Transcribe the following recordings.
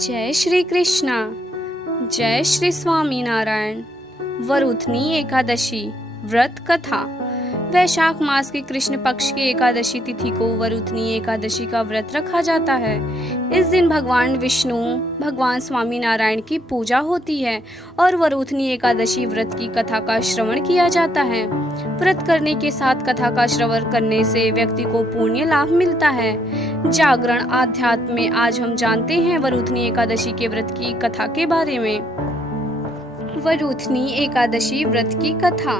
जय श्री कृष्णा। जय श्री स्वामी नारायण। वरुथनी एकादशी व्रत कथा। वैशाख मास के कृष्ण पक्ष की एकादशी तिथि को वरुथनी एकादशी का व्रत रखा जाता है। इस दिन भगवान विष्णु, भगवान स्वामी नारायण की पूजा होती है और वरुथनी एकादशी व्रत की कथा का श्रवण किया जाता है। व्रत करने के साथ कथा का श्रवण करने से व्यक्ति को पुण्य लाभ मिलता है। जागरण आध्यात्म में आज हम जानते हैं वरुथनी एकादशी के व्रत की कथा के बारे में। वरुथनी एकादशी व्रत की कथा।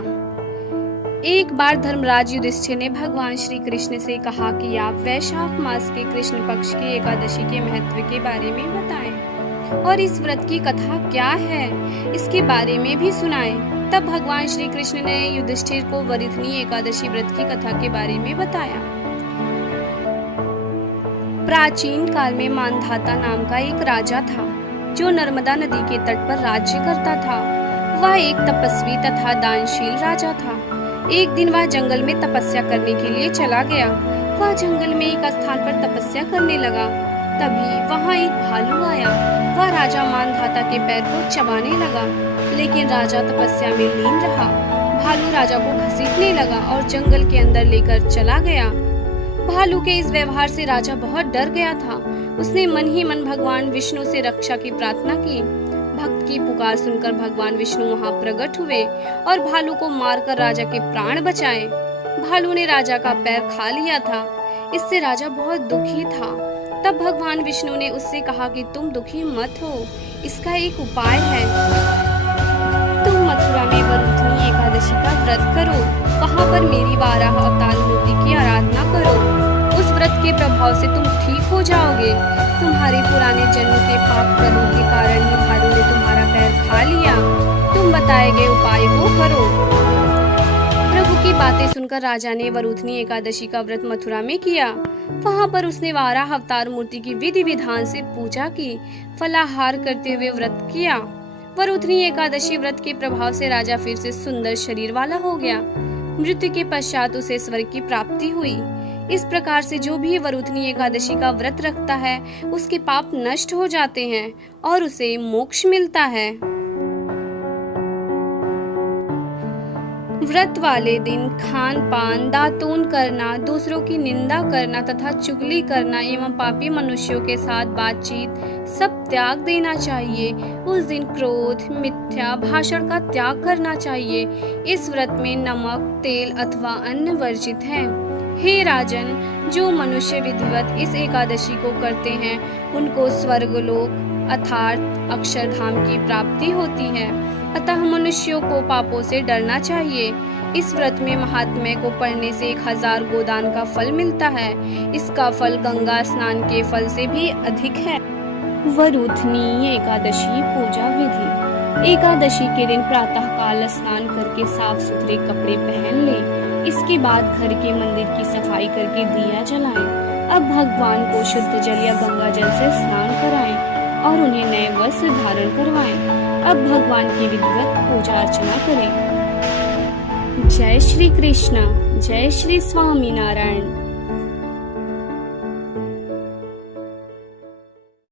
एक बार धर्मराज युधिष्ठिर ने भगवान श्री कृष्ण से कहा कि आप वैशाख मास के कृष्ण पक्ष की एकादशी के महत्व के बारे में बताएं और इस व्रत की कथा क्या है इसके बारे में भी सुनाएं। तब भगवान श्री कृष्ण ने युधिष्ठिर को वरुथनी एकादशी व्रत की कथा के बारे में बताया। प्राचीन काल में मानधाता नाम का एक राजा था जो नर्मदा नदी के तट पर राज्य करता था। वह एक तपस्वी तथा दानशील राजा था। एक दिन वह जंगल में तपस्या करने के लिए चला गया। वह जंगल में एक स्थान पर तपस्या करने लगा। तभी वहाँ एक भालू आया। वह राजा मानधाता के पैर को चबाने लगा, लेकिन राजा तपस्या में लीन रहा। भालू राजा को घसीटने लगा और जंगल के अंदर लेकर चला गया। भालू के इस व्यवहार से राजा बहुत डर गया था। उसने मन ही मन भगवान विष्णु से रक्षा की प्रार्थना की। भक्त की पुकार सुनकर भगवान विष्णु वहां प्रकट हुए और भालू को मारकर राजा के प्राण बचाए। भालू ने राजा का पैर खा लिया था। इससे राजा बहुत दुखी था। तब भगवान विष्णु ने उससे कहा कि तुम दुखी मत हो, इसका एक उपाय है। तुम मथुरा में वरुथनी एकादशी का व्रत करो। वहाँ पर मेरी वाराह अवतार मूर्ति की आराधना करो। उस व्रत के प्रभाव से तुम ठीक हो जाओगे। तुम्हारे पुराने जन्म के पाप कर्मों के कारण ही भालू ने तुम्हारा पैर खा लिया। तुम बताए गए उपाय को करो। प्रभु की बातें सुनकर राजा ने वरुथनी एकादशी का व्रत मथुरा में किया। वहाँ पर उसने वाराह अवतार मूर्ति की विधि विधान से पूजा की, फलाहार करते हुए व्रत किया। वरुथनी एकादशी व्रत के प्रभाव से राजा फिर से सुंदर शरीर वाला हो गया। मृत्यु के पश्चात उसे स्वर्ग की प्राप्ति हुई। इस प्रकार से जो भी वरुथनी एकादशी का व्रत रखता है उसके पाप नष्ट हो जाते हैं और उसे मोक्ष मिलता है। व्रत वाले दिन खान पान, दातून करना, दूसरों की निंदा करना तथा चुगली करना एवं पापी मनुष्यों के साथ बातचीत सब त्याग देना चाहिए। उस दिन क्रोध, मिथ्या भाषण का त्याग करना चाहिए। इस व्रत में नमक, तेल अथवा अन्न वर्जित है। हे राजन, जो मनुष्य विधिवत इस एकादशी को करते हैं उनको स्वर्गलोक अर्थात अक्षरधाम की प्राप्ति होती है। अतः मनुष्यों को पापों से डरना चाहिए। इस व्रत में महात्म्य को पढ़ने से 1000 गोदान का फल मिलता है। इसका फल गंगा स्नान के फल से भी अधिक है। वरुथनी एकादशी पूजा विधि। एकादशी के दिन प्रातः काल स्नान करके साफ सुथरे कपड़े पहन ले। इसके बाद घर के मंदिर की सफाई करके दिया जलाएं। अब भगवान को शुद्ध जल या गंगा जल से स्नान कराएं और उन्हें नए वस्त्र धारण करवाएं। अब भगवान की विधिवत पूजा अर्चना करें। जय श्री कृष्ण। जय श्री स्वामी नारायण।